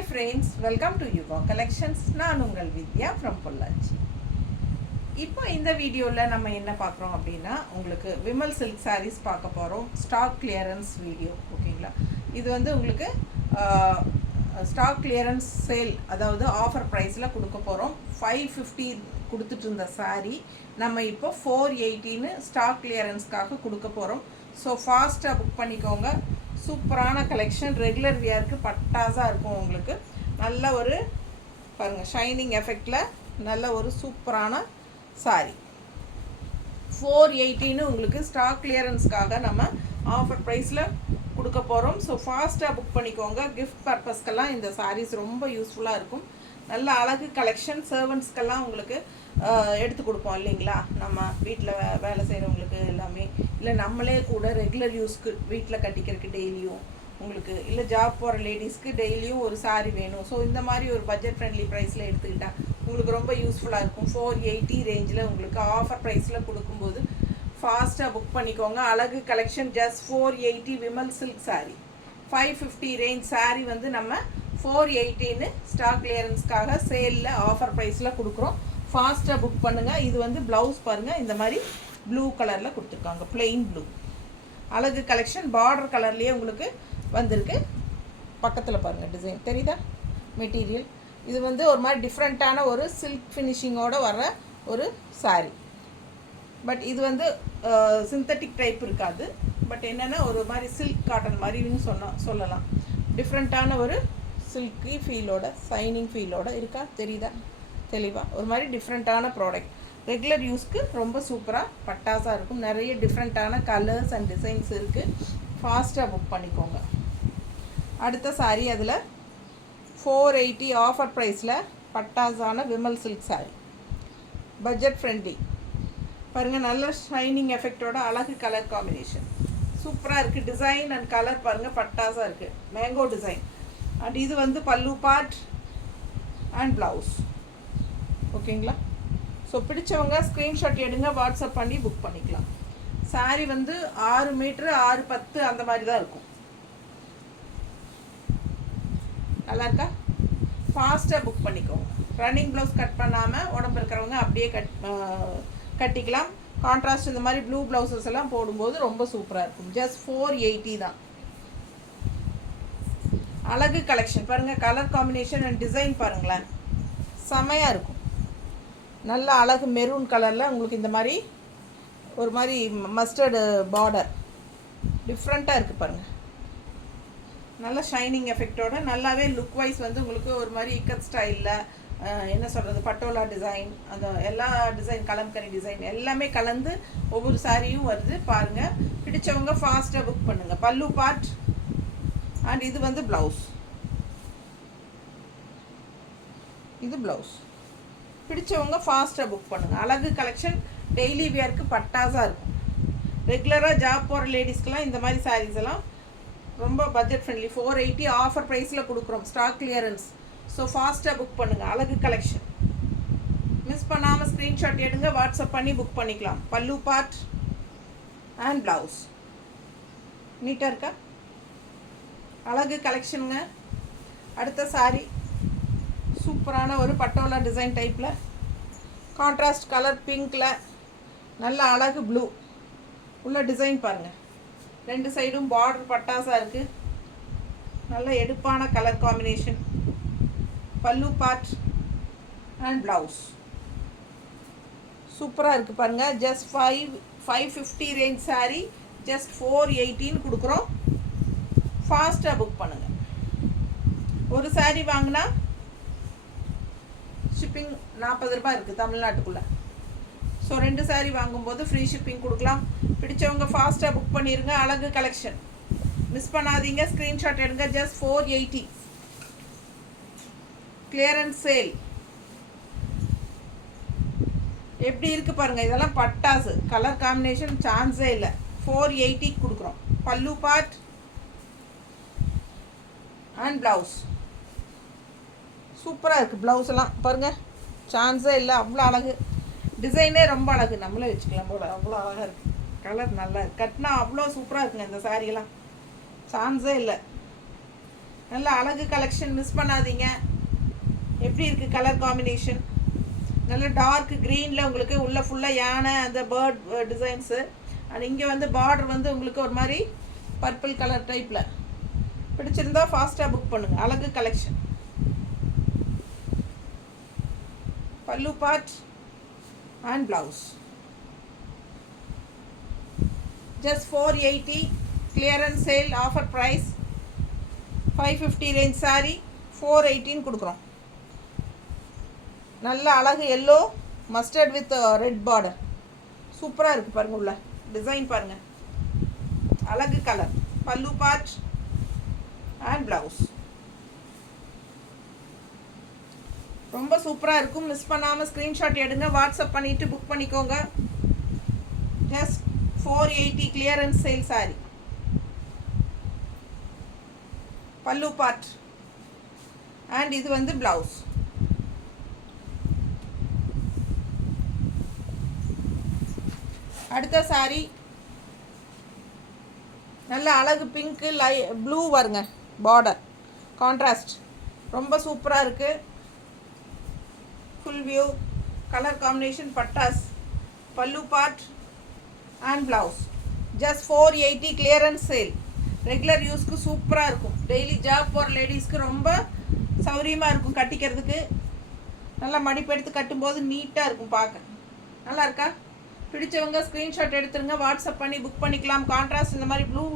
Hi friends, welcome to Yuva Collections. நான் உங்கள் வித்யா from Pollachi. இப்போ இந்த வீடியோவில் நம்ம என்ன பார்க்குறோம் அப்படின்னா உங்களுக்கு விமல் சில்க் sarees பார்க்க போகிறோம். ஸ்டாக் கிளியரன்ஸ் வீடியோ ஓகேங்களா. இது வந்து உங்களுக்கு ஸ்டாக் கிளியரன்ஸ் சேல், அதாவது ஆஃபர் ப்ரைஸில் கொடுக்க போகிறோம். 550 கொடுத்துட்டு இருந்த சாரீ நம்ம இப்போ 480ன்னு ஸ்டாக் கிளியரன்ஸ்க்காக கொடுக்க போகிறோம். ஸோ ஃபாஸ்ட்டாக புக் பண்ணிக்கோங்க. சூப்பரான கலெக்ஷன், ரெகுலர் வியருக்கு பட்டாஸாக இருக்கும். உங்களுக்கு நல்ல ஒரு பாருங்கள் ஷைனிங் எஃபெக்டில் நல்ல ஒரு சூப்பரான சாரீ 480ன்னு உங்களுக்கு ஸ்டாக் கிளியரன்ஸ்க்காக நம்ம ஆஃபர் ப்ரைஸில் கொடுக்க போகிறோம். ஸோ ஃபாஸ்ட்டாக புக் பண்ணிக்கோங்க. கிஃப்ட் பர்பஸ்க்கெல்லாம் இந்த சாரீஸ் ரொம்ப யூஸ்ஃபுல்லாக இருக்கும். நல்ல அழகு கலெக்ஷன், சர்வன்ட்ஸ்க்கெல்லாம் உங்களுக்கு எடுத்து கொடுப்போம் இல்லைங்களா. நம்ம வீட்டில் வேலை செய்கிறவங்களுக்கு எல்லாமே, இல்லை நம்மளே கூட ரெகுலர் யூஸ்க்கு வீட்டில் கட்டிக்கிறதுக்கு டெய்லியும் உங்களுக்கு, இல்லை ஜாப் போகிற லேடிஸ்க்கு டெய்லியும் ஒரு சாரீ வேணும். ஸோ இந்த மாதிரி ஒரு பட்ஜெட் ஃப்ரெண்ட்லி ப்ரைஸில் எடுத்துக்கிட்டால் உங்களுக்கு ரொம்ப யூஸ்ஃபுல்லாக இருக்கும். 480 ரேஞ்சில் உங்களுக்கு ஆஃபர் ப்ரைஸில் கொடுக்கும்போது ஃபாஸ்ட்டாக புக் பண்ணிக்கோங்க. அழகு collection just 480 Vimal silk sari. 550 range sari வந்து நம்ம 480ன்னு ஸ்டாக் கிளியரன்ஸ்க்காக சேலில் ஆஃபர் ப்ரைஸில் கொடுக்குறோம். ஃபாஸ்ட்டாக புக் பண்ணுங்கள். இது வந்து ப்ளவுஸ் பாருங்கள், இந்த மாதிரி ப்ளூ கலரில் கொடுத்துருக்காங்க, பிளெயின் ப்ளூ. அழகு கலெக்ஷன், பார்டர் கலர்லேயே உங்களுக்கு வந்திருக்கு. பக்கத்தில் பாருங்கள் டிசைன் தெரியுதா, மெட்டீரியல். இது வந்து ஒரு மாதிரி டிஃப்ரெண்ட்டான ஒரு சில்க் ஃபினிஷிங்கோடு வர்ற ஒரு சாரீ. பட் இது வந்து சிந்தட்டிக் டைப் இருக்காது. பட் என்னென்னா ஒரு மாதிரி சில்க் காட்டன் மாதிரின்னு சொல்லலாம். டிஃப்ரெண்ட்டான ஒரு சில்கி ஃபீலோட, ஷைனிங் ஃபீலோட இருக்கா, தெரியுதா தெளிவாக. ஒரு மாதிரி டிஃப்ரெண்ட்டான ப்ராடக்ட், ரெகுலர் யூஸ்க்கு ரொம்ப சூப்பராக பட்டாஸாக இருக்கும். நிறைய டிஃப்ரெண்ட்டான கலர்ஸ் அண்ட் டிசைன்ஸ் இருக்குது. ஃபாஸ்ட்டாக புக் பண்ணிக்கோங்க. அடுத்த சாரீ அதில் 480 ஆஃபர் ப்ரைஸில் பட்டாஸான Vimal silk sari, budget friendly. பாருங்கள் நல்ல ஷைனிங் எஃபெக்டோட அழகு கலர் காம்பினேஷன் சூப்பராக இருக்குது. டிசைன் அண்ட் கலர் பாருங்கள் பட்டாஸாக இருக்குது, மேங்கோ டிசைன். அண்ட் இது வந்து பல்லு பார்ட் அண்ட் ப்ளவுஸ் ஓகேங்களா. ஸோ பிடிச்சவங்க ஸ்க்ரீன்ஷாட் எடுங்க, வாட்ஸ்அப் பண்ணி புக் பண்ணிக்கலாம். சாரீ வந்து 6 மீட்ரு 6-10 அந்த மாதிரி தான் இருக்கும். நல்லா இருக்கா. ஃபாஸ்ட்டாக புக் பண்ணிக்கோங்க. ரன்னிங் ப்ளவுஸ் கட் பண்ணாமல் உடம்பு இருக்கிறவங்க அப்படியே கட்டிக்கலாம். கான்ட்ராஸ்ட் இந்த மாதிரி ப்ளூ ப்ளவுசஸ் எல்லாம் போடும்போது ரொம்ப சூப்பராக இருக்கும். ஜஸ்ட் 480 தான். அழகு கலெக்ஷன் பாருங்கள், கலர் காம்பினேஷன் அண்ட் டிசைன் பாருங்களேன், செமையாக இருக்கும். நல்ல அழகு மெரூன் கலரில் உங்களுக்கு இந்த மாதிரி ஒரு மாதிரி மஸ்டர்டு பார்டர் டிஃப்ரெண்ட்டாக இருக்குது பாருங்கள். நல்ல ஷைனிங் எஃபெக்டோட நல்லாவே லுக் வைஸ் வந்து உங்களுக்கு ஒரு மாதிரி இக்கத் ஸ்டைலில் என்ன சொல்கிறது, பட்டோலா டிசைன், அந்த எல்லா டிசைன், கலம்கரி டிசைன் எல்லாமே கலந்து ஒவ்வொரு சாரியும் வருது பாருங்கள். பிடிச்சவங்க ஃபாஸ்ட்டாக புக் பண்ணுங்கள். பல்லு பார்ட் அண்ட் இது வந்து ப்ளவுஸ், இது ப்ளவுஸ். பிடிச்சவங்க ஃபாஸ்ட்டாக புக் பண்ணுங்கள். அழகு கலெக்ஷன் டெய்லி வியருக்கு பட்டாஸாக இருக்கும். ரெகுலராக ஜாப் போகிற லேடிஸ்க்கெலாம் இந்த மாதிரி சாரீஸ் எல்லாம் ரொம்ப பட்ஜெட் ஃப்ரெண்ட்லி. 480 ஆஃபர் ப்ரைஸில் கொடுக்குறோம், ஸ்டாக் கிளியரன்ஸ். ஸோ ஃபாஸ்ட்டாக புக் பண்ணுங்கள். அழகு கலெக்ஷன் மிஸ் பண்ணாமல் ஸ்க்ரீன்ஷாட் எடுங்க, வாட்ஸ்அப் பண்ணி புக் பண்ணிக்கலாம். பல்லு பார்ட் அண்ட் ப்ளவுஸ் நீட்டாக இருக்கா, அழகு கலெக்ஷனுங்க. அடுத்த சாரீ சூப்பரான ஒரு பட்டோலா டிசைன் டைப்பில், கான்ட்ராஸ்ட் கலர் பிங்க்கில், நல்ல அழகு ப்ளூ உள்ள டிசைன் பாருங்கள். 2 சைடும் பார்டர் பட்டாஸாக இருக்குது. நல்ல எடுப்பான கலர் காம்பினேஷன். பல்லு பார்ட் அண்ட் ப்ளவுஸ் சூப்பராக இருக்குது பாருங்கள். ஜஸ்ட் 550 ரேஞ்ச் சாரீ ஜஸ்ட் 480ன்னு கொடுக்குறோம். ஃபாஸ்ட்டாக புக் பண்ணுங்கள். ஒரு சாரீ வாங்கினா ஷிப்பிங் 40 ரூபாய் இருக்குது தமிழ்நாட்டுக்குள்ளே. ஸோ 2 சாரீ வாங்கும்போது ஃப்ரீ ஷிப்பிங் கொடுக்கலாம். பிடிச்சவங்க ஃபாஸ்ட்டாக புக் பண்ணிடுங்க. அழகு கலெக்ஷன் மிஸ் பண்ணாதீங்க, ஸ்க்ரீன்ஷாட் எடுங்க. Just 480 clearance sale. எப்படி இருக்குது பாருங்கள், இதெல்லாம் பட்டாசு. கலர் காம்பினேஷன் சான்ஸே இல்லை. 480 கொடுக்குறோம். பல்லு பார்ட் அண்ட் ப்ளவுஸ் சூப்பராக இருக்குது. ப்ளவுஸ் எல்லாம் பாருங்கள், சான்ஸே இல்லை, அவ்வளோ அழகு. டிசைனே ரொம்ப அழகு, நம்மளே வச்சுக்கலாம் போல், அவ்வளோ அழகாக இருக்குது. கலர் நல்லா கட்டினா அவ்வளோ சூப்பராக இருக்குங்க இந்த சாரியெல்லாம், சான்ஸே இல்லை. நல்ல அழகு கலெக்ஷன், மிஸ் பண்ணாதீங்க. எப்படி இருக்குது கலர் காம்பினேஷன்? நல்ல டார்க் க்ரீனில் உங்களுக்கு உள்ள ஃபுல்லாக யானை அந்த பேர்ட் டிசைன்ஸு. அண்ட் இங்கே வந்து பார்டர் வந்து உங்களுக்கு ஒரு மாதிரி பர்பிள் கலர் டைப்பில். பிடிச்சிருந்தா ஃபாஸ்ட்டாக புக் பண்ணுங்கள். அழகு கலெக்ஷன். பல்லு part and blouse. just 480 clearance sale offer price. 550 range saree 418 கொடுக்குறோம். நல்ல அழகு yellow mustard with red border. சூப்பராக இருக்குது பாருங்க, உள்ள டிசைன் பாருங்க, அழகு கலர். பல்லு பார்ட் அண்ட் ப்ளவுஸ் ரொம்ப சூப்பராக இருக்கும். மிஸ் பண்ணாமல் ஸ்க்ரீன்ஷாட் எடுங்க, வாட்ஸ்அப் பண்ணிவிட்டு புக் பண்ணிக்கோங்க. Just 480 clearance sale saree. பல்லு பார்ட் அண்ட் இது வந்து ப்ளவுஸ். அடுத்த saree நல்ல அழகு பிங்க்கு ப்ளூ வருங்க பார்டர் கான்ட்ராஸ்ட். ரொம்ப சூப்பராக இருக்குது. ஃபுல் வியூ கலர் காம்பினேஷன் பட்டாஸ். பல்லு part and blouse. Just 480 clearance sale. Regular யூஸ்க்கு சூப்பராக இருக்கும். டெய்லி ஜாப் போகிற லேடிஸ்க்கு ரொம்ப சௌரியமாக இருக்கும் கட்டிக்கிறதுக்கு. நல்லா மடிப்பெடுத்து கட்டும்போது நீட்டாக இருக்கும் பார்க்க. நல்லா இருக்கா? பிடிச்சவங்க ஸ்க்ரீன்ஷாட் எடுத்துருங்க, வாட்ஸ்அப் பண்ணி புக் பண்ணிக்கலாம். கான்ட்ராஸ்ட் இந்த மாதிரி ப்ளூ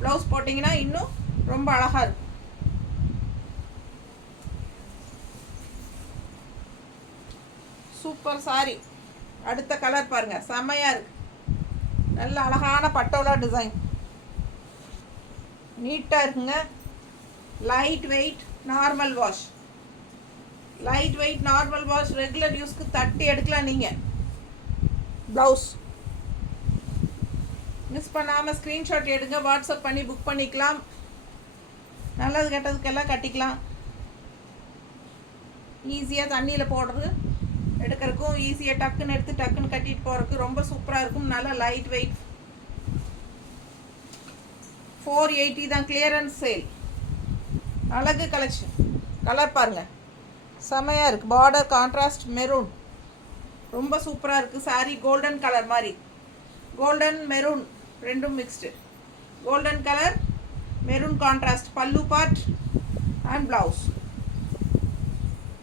ப்ளவுஸ் போட்டிங்கன்னா இன்னும் ரொம்ப அழகாக இருக்கும். Super sorry. அடுத்த கலர் பாருங்கள், செம்மையாக இருக்குது. நல்ல அழகான பட்டோலா டிசைன், நீட்டாக இருக்குங்க. Light weight normal wash. Light weight normal wash, regular யூஸ்க்கு தட்டி எடுக்கலாம் நீங்கள். ப்ளவுஸ் மிஸ் பண்ணாமல் ஸ்க்ரீன்ஷாட் எடுங்க, வாட்ஸ்அப் பண்ணி புக் பண்ணிக்கலாம். நல்லது கெட்டதுக்கெல்லாம் கட்டிக்கலாம். ஈஸியாக தண்ணியில் போடுறது எடுக்கிறதுக்கும் ஈஸியாக டக்குன்னு எடுத்து டக்குன்னு கட்டிட்டு போகிறதுக்கு ரொம்ப சூப்பராக இருக்கும். நல்லா லைட் வெயிட். 480 தான் கிளியரன்ஸ் சேல். அழகு கலெக்ஷன். கலர் பாருங்கள், செமையாக இருக்குது. பார்டர் கான்ட்ராஸ்ட் மெரூன், ரொம்ப சூப்பராக இருக்குது. சாரீ கோல்டன் கலர் மாதிரி, கோல்டன் மெரூன் ரெண்டும் mixed. Golden colour maroon contrast. பல்லு பார்ட் அண்ட் ப்ளவுஸ்.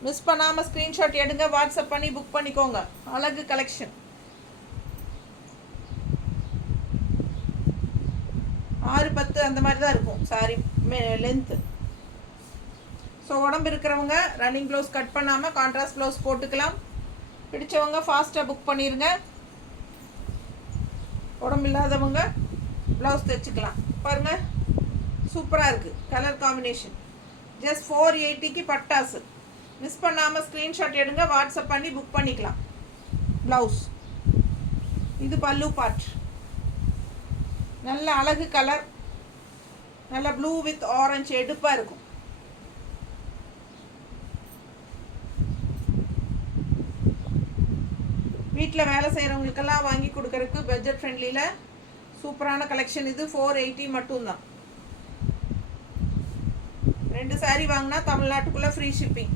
மிஸ் பண்ணாமல் ஸ்க்ரீன்ஷாட் எடுங்க, வாட்ஸ்அப் பண்ணி புக் பண்ணிக்கோங்க. அழகு கலெக்ஷன். 6-10 அந்த மாதிரி தான் இருக்கும் சாரி லென்த்து. ஸோ உடம்பு இருக்கிறவங்க ரன்னிங் ப்ளவுஸ் கட் பண்ணாமல் கான்ட்ராஸ்ட் ப்ளவுஸ் போட்டுக்கலாம். பிடிச்சவங்க ஃபாஸ்ட்டாக புக் பண்ணிடுங்க. உடம்பு இல்லாதவங்க ப்ளவுஸ் தைச்சிக்கலாம். பாருங்கள், சூப்பராக இருக்குது கலர் காம்பினேஷன். ஜஸ்ட் 480க்கு பட்டாசு. மிஸ் பண்ணாமல் ஸ்க்ரீன்ஷாட் எடுங்க, வாட்ஸ்அப் பண்ணி புக் பண்ணிக்கலாம். ப்ளவுஸ் இது பல்லு பார்ட். நல்ல அழகு கலர், நல்ல ப்ளூ வித் ஆரஞ்சு எடுப்பாக இருக்கும். வீட்டில் வேலை செய்கிறவங்களுக்கெல்லாம் வாங்கி கொடுக்கறதுக்கு பட்ஜெட் ஃப்ரெண்ட்லியில் சூப்பரான கலெக்ஷன் இது. 480 மட்டும்தான். 2 சாரீ வாங்கினா தமிழ்நாட்டுக்குள்ளே ஃப்ரீ ஷிப்பிங்.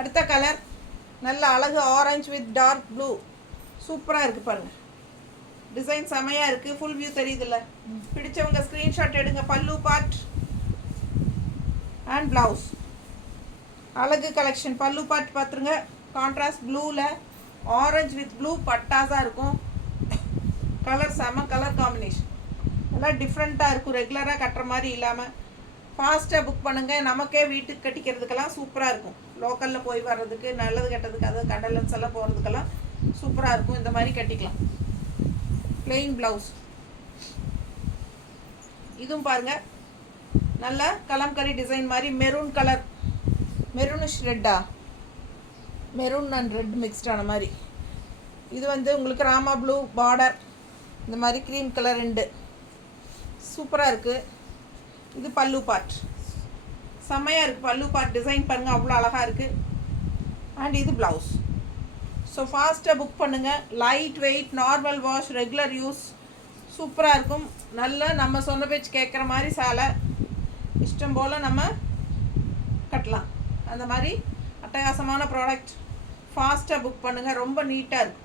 அடுத்த கலர் நல்ல அழகு ஆரஞ்சு வித் டார்க் ப்ளூ. சூப்பராக இருக்குது பாருங்கள், டிசைன் செமையாக இருக்குது. ஃபுல் வியூ தெரியுதுல்ல? பிடிச்சவங்க ஸ்க்ரீன்ஷாட் எடுங்க. பல்லு பார்ட் அண்ட் ப்ளவுஸ். அழகு கலெக்ஷன். பல்லு பார்ட் பார்த்துருங்க, கான்ட்ராஸ்ட் ப்ளூவில் ஆரஞ்சு வித் ப்ளூ பட்டாஸாக இருக்கும். கலர் செம கலர் காம்பினேஷன். எல்லாம் டிஃப்ரெண்ட்டாக இருக்கும், ரெகுலராக கட்டுற மாதிரி இல்லாமல். ஃபாஸ்ட்டாக புக் பண்ணுங்கள். நமக்கே வீட்டுக்கு கட்டிக்கிறதுக்கெல்லாம் சூப்பராக இருக்கும். லோக்கலில் போய் வர்றதுக்கு, நல்லது கெட்டதுக்கு, அதாவது கடலன்ஸ் எல்லாம் போகிறதுக்கெல்லாம் சூப்பராக இருக்கும். இந்த மாதிரி கட்டிக்கலாம். Plain blouse. இதுவும் பாருங்கள், நல்ல கலம்கரி டிசைன் மாதிரி மெரூன் கலர். மெரூனிஷ் ரெட்டா, மெரூன் அண்ட் ரெட் மிக்ஸ்டான மாதிரி. இது வந்து உங்களுக்கு ராமா ப்ளூ பார்டர், இந்த மாதிரி க்ரீம் கலர் 2. சூப்பராக இருக்குது. இது பல்லு பார்ட். செம்மையாக இருக்குது பல்லு பார்ட். டிசைன் பாருங்கள், அவ்வளோ அழகாக இருக்குது. அண்ட் இது ப்ளவுஸ். ஸோ ஃபாஸ்ட்டாக புக் பண்ணுங்கள். Light weight normal wash regular use சூப்பராக இருக்கும். நல்ல நம்ம சொன்ன பேச்சு கேட்குற மாதிரி சேலை இஷ்டம் போல் நம்ம கட்டலாம். அந்த மாதிரி அட்டகாசமான ப்ராடக்ட். ஃபாஸ்ட்டாக புக் பண்ணுங்கள், ரொம்ப நீட்டாக இருக்கும்.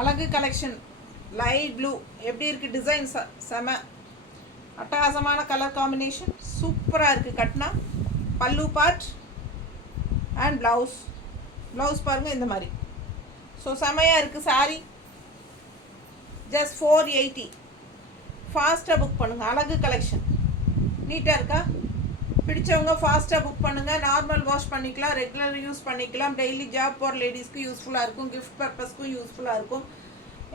அழகு கலெக்ஷன் லைட் ப்ளூ எப்படி இருக்குது டிசைன், செம அட்டகாசமான கலர் காம்பினேஷன், சூப்பராக இருக்குது. கட்டினா பல்லு பார்ட் அண்ட் ப்ளவுஸ் பாருங்கள் இந்த மாதிரி. ஸோ செமையாக இருக்குது சாரீ. ஜஸ்ட் 480. ஃபாஸ்ட்டாக புக் பண்ணுங்கள். அழகு கலெக்ஷன் நீட்டாக இருக்கா? பிடிச்சவங்க ஃபாஸ்ட்டாக புக் பண்ணுங்கள். நார்மல் வாஷ் பண்ணிக்கலாம், ரெகுலர் யூஸ் பண்ணிக்கலாம், டெய்லி ஜாப் போகிற லேடிஸ்க்கு யூஸ்ஃபுல்லாக இருக்கும், கிஃப்ட் பர்பஸ்க்கும் யூஸ்ஃபுல்லாக இருக்கும்,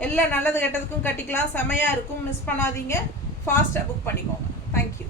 எல்லாம் நல்லது கெட்டதுக்கும் கட்டிக்கலாம். செமையாக இருக்கும். மிஸ் பண்ணாதீங்க, ஃபாஸ்ட்டாக புக் பண்ணிக்கோங்க. தேங்க்யூ.